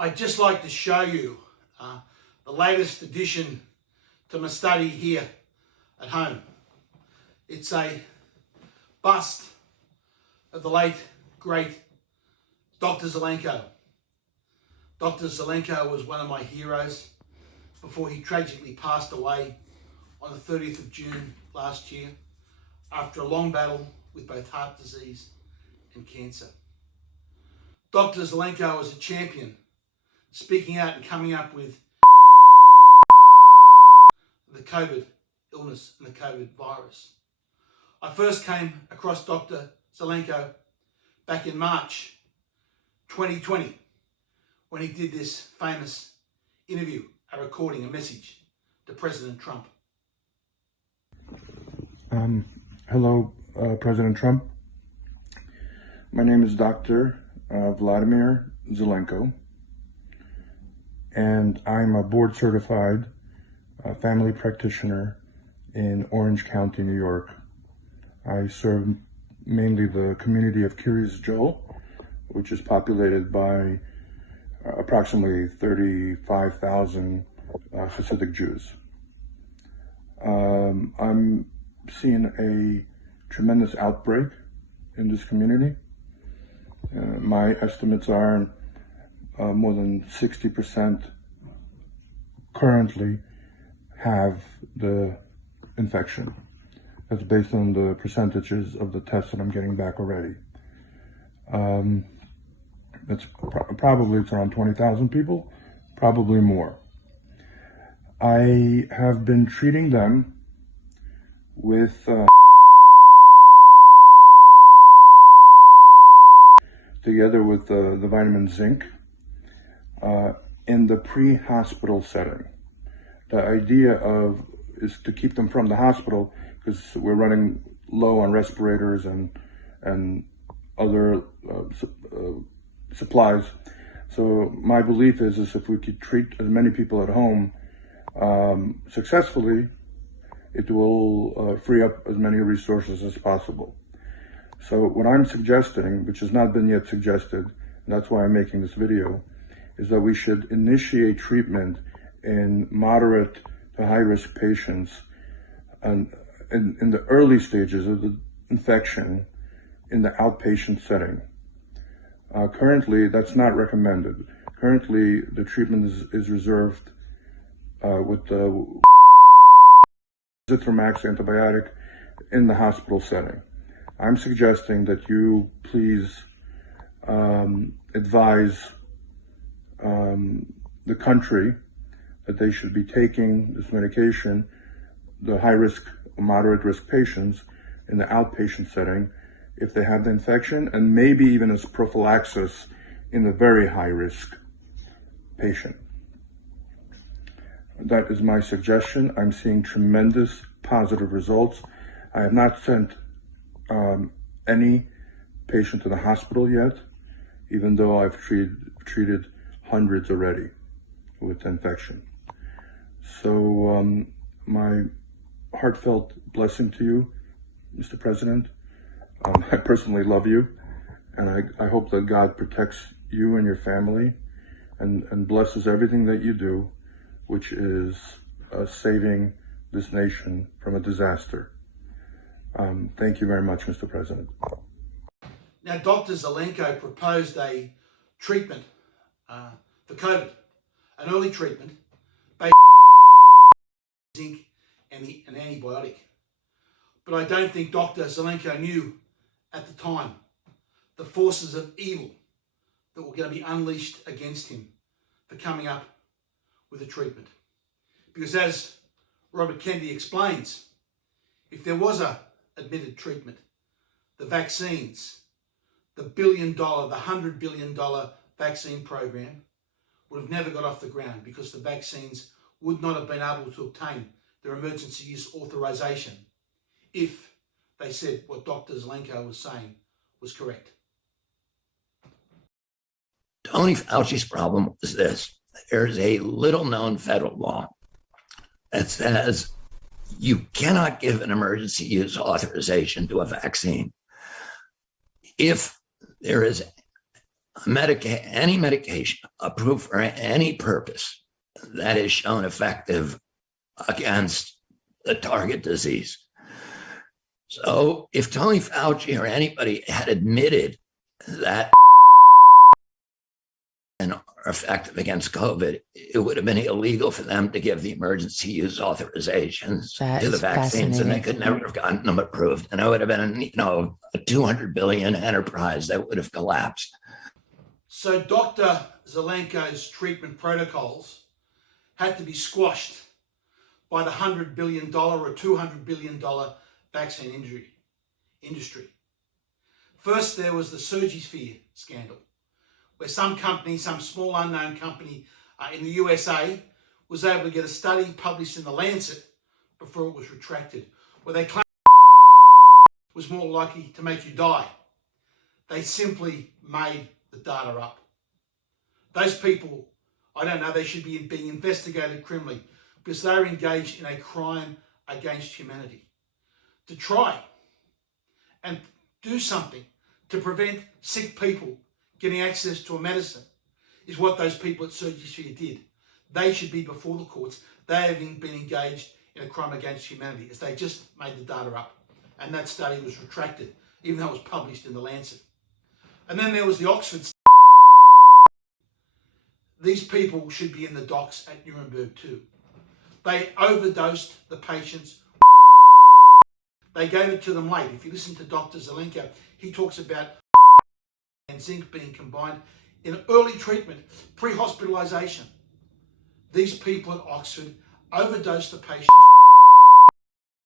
I'd just like to show you the latest addition to my study here at home. It's a bust of the late, great Dr. Zelenko. Dr. Zelenko was one of my heroes before he tragically passed away on the 30th of June last year after a long battle with both heart disease and cancer. Dr. Zelenko was a champion, speaking out and coming up with the COVID illness and the COVID virus. I first came across Dr. Zelenko back in March 2020 when he did this famous interview, a recording, a message to President Trump. Hello, President Trump. My name is Dr. Vladimir Zelenko, and I'm a board-certified family practitioner in Orange County, New York. I serve mainly the community of Kiryas Joel, which is populated by approximately 35,000 Hasidic Jews. I'm seeing a tremendous outbreak in this community. My estimates are more than 60% currently have the infection. That's based on the percentages of the tests that I'm getting back already. It's around 20,000 people, probably more. I have been treating them with together with the vitamin zinc in the pre-hospital setting. The idea is to keep them from the hospital because we're running low on respirators and other supplies. So my belief is if we could treat as many people at home successfully, it will free up as many resources as possible. So what I'm suggesting, which has not been yet suggested, and that's why I'm making this video, is that we should initiate treatment in moderate to high-risk patients and in the early stages of the infection in the outpatient setting. Currently, that's not recommended. Currently, the treatment is reserved with the Zithromax antibiotic in the hospital setting. I'm suggesting that you please advise the country that they should be taking this medication, the high-risk or moderate-risk patients, in the outpatient setting if they have the infection, and maybe even as prophylaxis in the very high-risk patient. That is my suggestion. I'm seeing tremendous positive results. I have not sent any patient to the hospital yet, even though I've treated hundreds already with the infection. So my heartfelt blessing to you, Mr. President. I personally love you, and I hope that God protects you and your family and blesses everything that you do, which is saving this nation from a disaster. Thank you very much, Mr. President. Now, Dr. Zelenko proposed a treatment for COVID, an early treatment based on zinc and an antibiotic. But I don't think Dr. Zelenko knew at the time the forces of evil that were going to be unleashed against him for coming up with a treatment. Because as Robert Kennedy explains, if there was a admitted treatment, the vaccines, the $1 $100 billion vaccine program would have never got off the ground because the vaccines would not have been able to obtain their emergency use authorization if they said what Dr. Zelenko was saying was correct. Tony Fauci's problem was this. There's a little-known federal law that says you cannot give an emergency use authorization to a vaccine if there is any medication approved for any purpose that is shown effective against the target disease. So if Tony Fauci or anybody had admitted that are effective against COVID, it would have been illegal for them to give the emergency use authorizations to the vaccines, and they could never have gotten them approved. And it would have been, a 200 billion enterprise that would have collapsed. So Dr. Zelenko's treatment protocols had to be squashed by the $100 billion or $200 billion vaccine industry. First, there was the Surgisphere scandal, where some company, some small unknown company in the USA was able to get a study published in the Lancet before it was retracted, where they claimed it was more likely to make you die. They simply made the data up. Those people, I don't know, they should be being investigated criminally because they're engaged in a crime against humanity. To try and do something to prevent sick people getting access to a medicine is what those people at Surgisphere did. They should be before the courts. They have been engaged in a crime against humanity as they just made the data up. And that study was retracted, even though it was published in the Lancet. And then there was the Oxford study. These people should be in the docks at Nuremberg too. They overdosed the patients. They gave it to them late. If you listen to Dr. Zelenko, he talks about and zinc being combined in early treatment, pre-hospitalization. These people at Oxford overdosed the patients.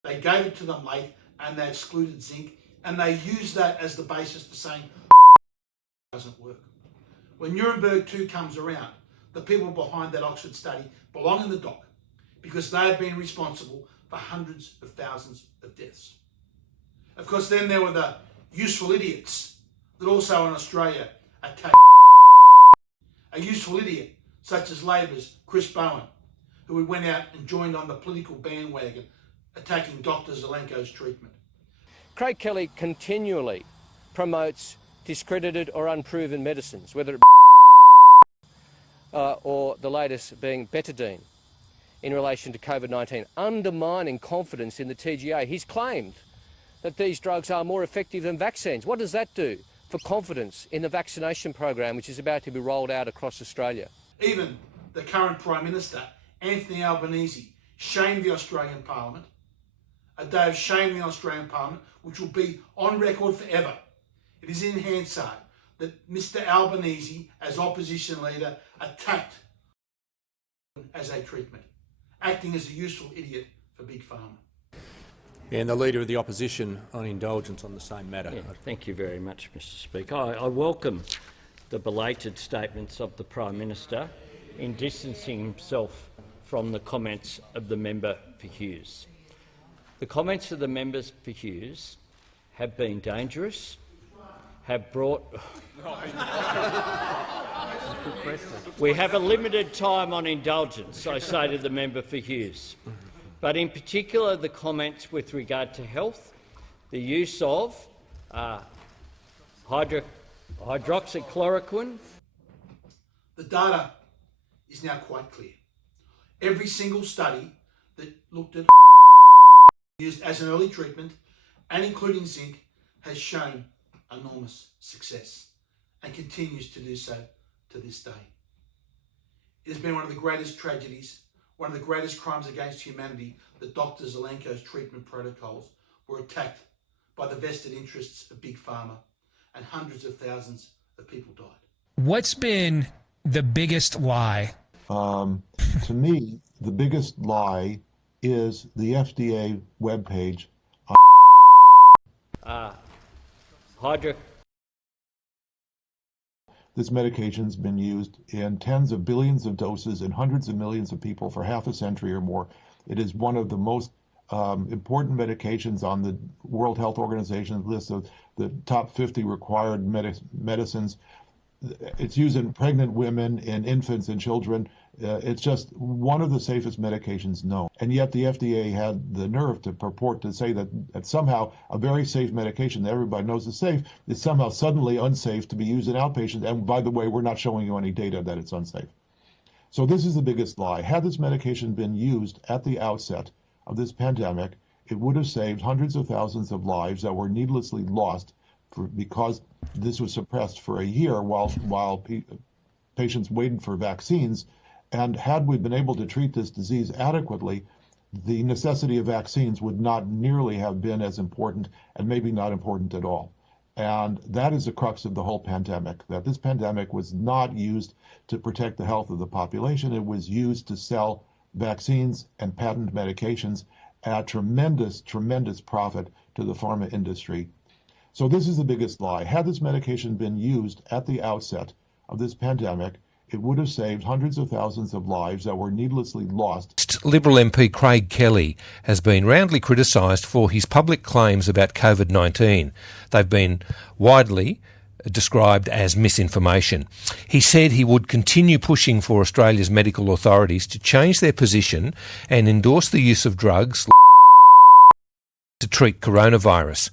They gave it to them late and they excluded zinc, and they used that as the basis to saying doesn't work. When Nuremberg 2 comes around, the people behind that Oxford study belong in the dock because they have been responsible for hundreds of thousands of deaths. Of course, then there were the useful idiots that also in Australia attacked. A useful idiot such as Labor's Chris Bowen, who went out and joined on the political bandwagon attacking Dr. Zelenko's treatment. Craig Kelly continually promotes discredited or unproven medicines, whether it or the latest being betadine in relation to COVID-19, undermining confidence in the TGA. He's claimed that these drugs are more effective than vaccines. What does that do for confidence in the vaccination program, which is about to be rolled out across Australia? Even the current Prime Minister, Anthony Albanese, shamed the Australian Parliament. A day of shame in the Australian Parliament, which will be on record forever. It is in Hansard that Mr. Albanese, as opposition leader, attacked as a treatment, acting as a useful idiot for Big Pharma. And the Leader of the Opposition on indulgence on the same matter. Yeah, thank you very much, Mr Speaker. I welcome the belated statements of the Prime Minister in distancing himself from the comments of the member for Hughes. The comments of the members for Hughes have been dangerous, have brought... We have a limited time on indulgence, I say to the member for Hughes. But in particular, the comments with regard to health, the use of hydroxychloroquine. The data is now quite clear. Every single study that looked at used as an early treatment, and including zinc, has shown enormous success and continues to do so to this day. It has been one of the greatest tragedies, one of the greatest crimes against humanity, that Dr. Zelenko's treatment protocols were attacked by the vested interests of Big Pharma, and hundreds of thousands of people died. What's been the biggest lie? To me, the biggest lie is the FDA webpage. This medication's been used in tens of billions of doses in hundreds of millions of people for half a century or more. It is one of the most important medications on the World Health Organization's list of the top 50 required medicines. It's used in pregnant women, in infants and children. It's just one of the safest medications known. And yet the FDA had the nerve to purport to say that somehow a very safe medication that everybody knows is safe is somehow suddenly unsafe to be used in outpatients. And by the way, we're not showing you any data that it's unsafe. So this is the biggest lie. Had this medication been used at the outset of this pandemic, it would have saved hundreds of thousands of lives that were needlessly lost because this was suppressed for a year while patients waited for vaccines. And had we been able to treat this disease adequately, the necessity of vaccines would not nearly have been as important, and maybe not important at all. And that is the crux of the whole pandemic, that this pandemic was not used to protect the health of the population. It was used to sell vaccines and patent medications at tremendous, tremendous profit to the pharma industry. So this is the biggest lie. Had this medication been used at the outset of this pandemic, it would have saved hundreds of thousands of lives that were needlessly lost. Liberal MP Craig Kelly has been roundly criticised for his public claims about COVID-19. They've been widely described as misinformation. He said he would continue pushing for Australia's medical authorities to change their position and endorse the use of drugs to treat coronavirus.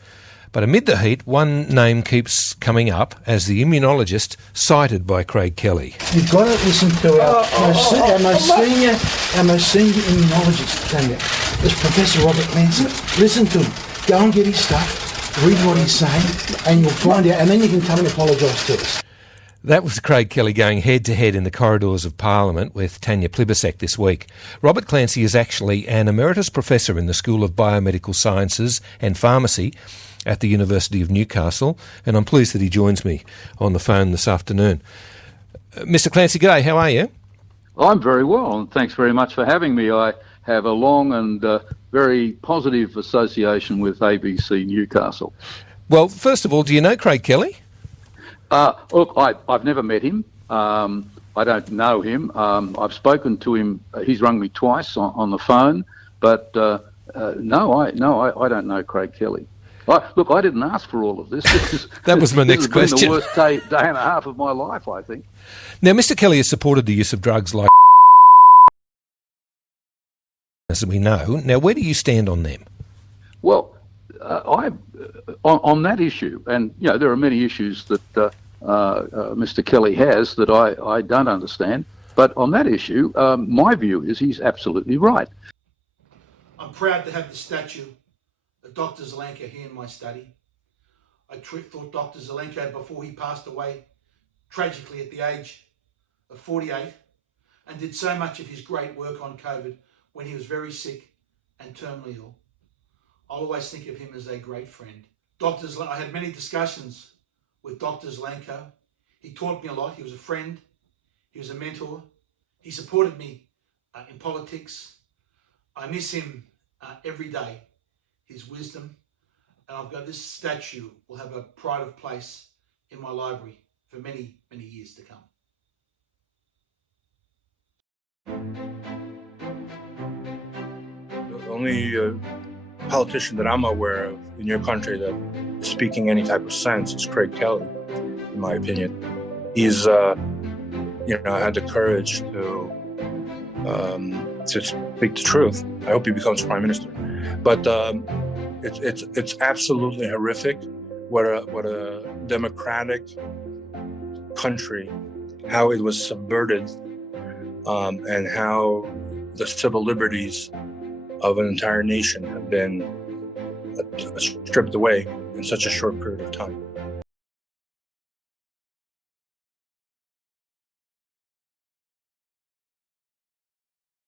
But amid the heat, one name keeps coming up as the immunologist cited by Craig Kelly. You've got to listen to our most senior immunologist, Tanya, is Professor Robert Clancy. Listen to him. Go and get his stuff, read what he's saying, and you'll find out, and then you can come and apologise to us. That was Craig Kelly going head-to-head in the corridors of Parliament with Tanya Plibersek this week. Robert Clancy is actually an emeritus professor in the School of Biomedical Sciences and Pharmacy at the University of Newcastle, and I'm pleased that he joins me on the phone this afternoon. Mr. Clancy, g'day, how are you? I'm very well, and thanks very much for having me. I have a long and very positive association with ABC Newcastle. Well, first of all, do you know Craig Kelly? Look, I've never met him. I don't know him. I've spoken to him. He's rung me twice on the phone, but no, I don't know Craig Kelly. Look, I didn't ask for all of this. That was my next question. This has been the worst day and a half of my life, I think. Now, Mr. Kelly has supported the use of drugs like as we know. Now, where do you stand on them? Well, on that issue, and you know, there are many issues that Mr. Kelly has that I don't understand. But on that issue, my view is he's absolutely right. I'm proud to have the statue of Dr. Zelenko here in my study. I thought Dr. Zelenko, before he passed away tragically at the age of 48, and did so much of his great work on COVID when he was very sick and terminally ill. I'll always think of him as a great friend. I had many discussions with Dr. Zelenko. He taught me a lot. He was a friend. He was a mentor. He supported me in politics. I miss him every day, his wisdom. And I've got this statue will have a pride of place in my library for many, many years to come. The only politician that I'm aware of in your country that is speaking any type of sense is Craig Kelly, in my opinion. He's, had the courage to speak the truth. I hope he becomes prime minister. But it's absolutely horrific what a democratic country, how it was subverted, and how the civil liberties of an entire nation have been stripped away in such a short period of time.